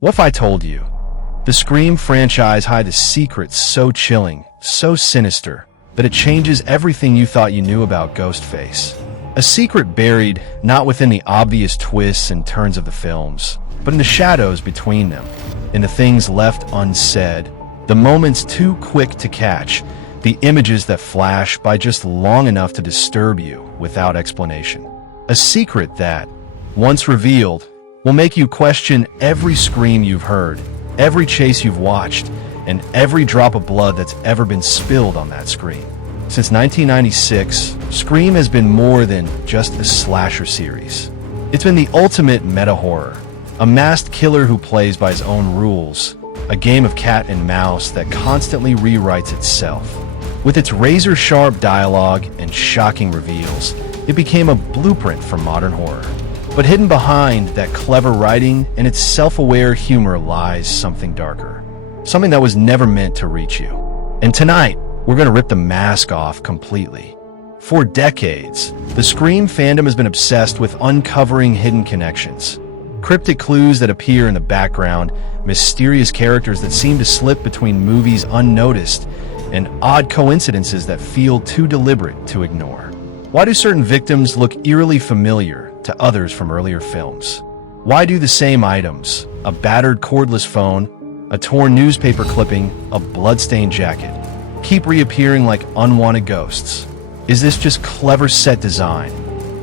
What if I told you? The Scream franchise hides a secret so chilling, so sinister, that it changes everything you thought you knew about Ghostface. A secret buried not within the obvious twists and turns of the films, but in the shadows between them, in the things left unsaid, the moments too quick to catch, the images that flash by just long enough to disturb you without explanation. A secret that, once revealed, will make you question every scream you've heard, every chase you've watched, and every drop of blood that's ever been spilled on that screen. Since 1996, Scream has been more than just a slasher series. It's been the ultimate meta-horror, a masked killer who plays by his own rules, a game of cat and mouse that constantly rewrites itself. With its razor-sharp dialogue and shocking reveals, it became a blueprint for modern horror. But hidden behind that clever writing and its self-aware humor lies something darker. Something that was never meant to reach you. And tonight, we're going to rip the mask off completely. For decades, the Scream fandom has been obsessed with uncovering hidden connections. Cryptic clues that appear in the background, mysterious characters that seem to slip between movies unnoticed, and odd coincidences that feel too deliberate to ignore. Why do certain victims look eerily familiar to others from earlier films? Why do the same items, a battered cordless phone, a torn newspaper clipping, a bloodstained jacket, keep reappearing like unwanted ghosts? Is this just clever set design?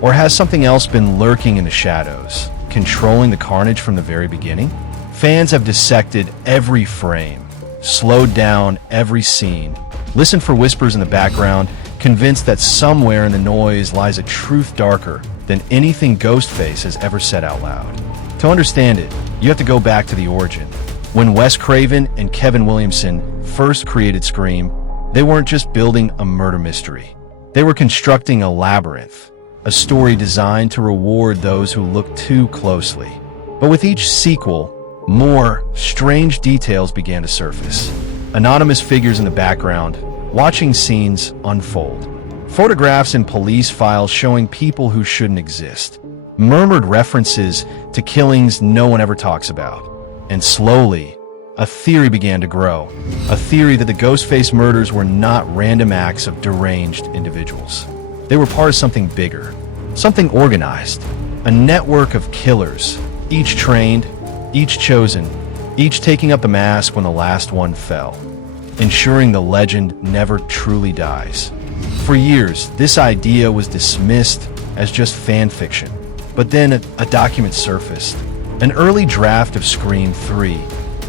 Or has something else been lurking in the shadows, controlling the carnage from the very beginning? Fans have dissected every frame, slowed down every scene, listened for whispers in the background, convinced that somewhere in the noise lies a truth darker than anything Ghostface has ever said out loud. To understand it, you have to go back to the origin. When Wes Craven and Kevin Williamson first created Scream, they weren't just building a murder mystery. They were constructing a labyrinth, a story designed to reward those who look too closely. But with each sequel, more strange details began to surface. Anonymous figures in the background, watching scenes unfold. Photographs and police files showing people who shouldn't exist. Murmured references to killings no one ever talks about. And slowly, a theory began to grow. A theory that the Ghostface murders were not random acts of deranged individuals. They were part of something bigger, something organized. A network of killers, each trained, each chosen, each taking up the mask when the last one fell, ensuring the legend never truly dies. For years, this idea was dismissed as just fan fiction. But then a document surfaced, an early draft of Scream 3,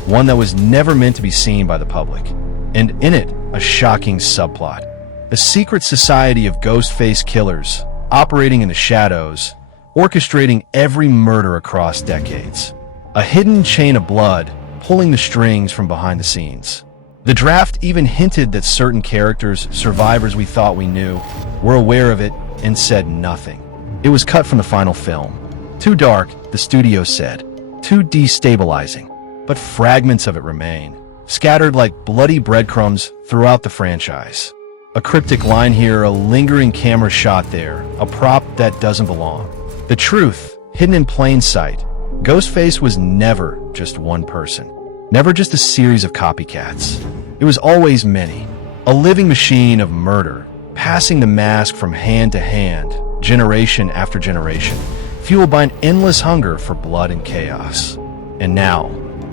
one that was never meant to be seen by the public. And in it, a shocking subplot. A secret society of Ghostface killers, operating in the shadows, orchestrating every murder across decades. A hidden chain of blood, pulling the strings from behind the scenes. The draft even hinted that certain characters, survivors we thought we knew, were aware of it and said nothing. It was cut from the final film. Too dark, the studio said. Too destabilizing. But fragments of it remain, scattered like bloody breadcrumbs throughout the franchise. A cryptic line here, a lingering camera shot there, a prop that doesn't belong. The truth, hidden in plain sight. Ghostface was never just one person. Never just a series of copycats. It was always many. A living machine of murder, passing the mask from hand to hand, generation after generation, fueled by an endless hunger for blood and chaos. And now,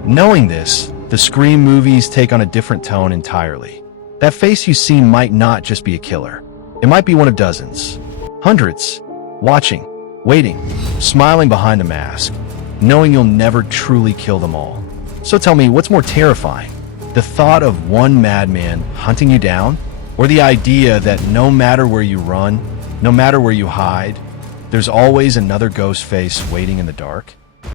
knowing this, the Scream movies take on a different tone entirely. That face you see might not just be a killer. It might be one of dozens, hundreds, watching, waiting, smiling behind the mask, knowing you'll never truly kill them all. So tell me, what's more terrifying? The thought of one madman hunting you down? Or the idea that no matter where you run, no matter where you hide, there's always another Ghostface waiting in the dark?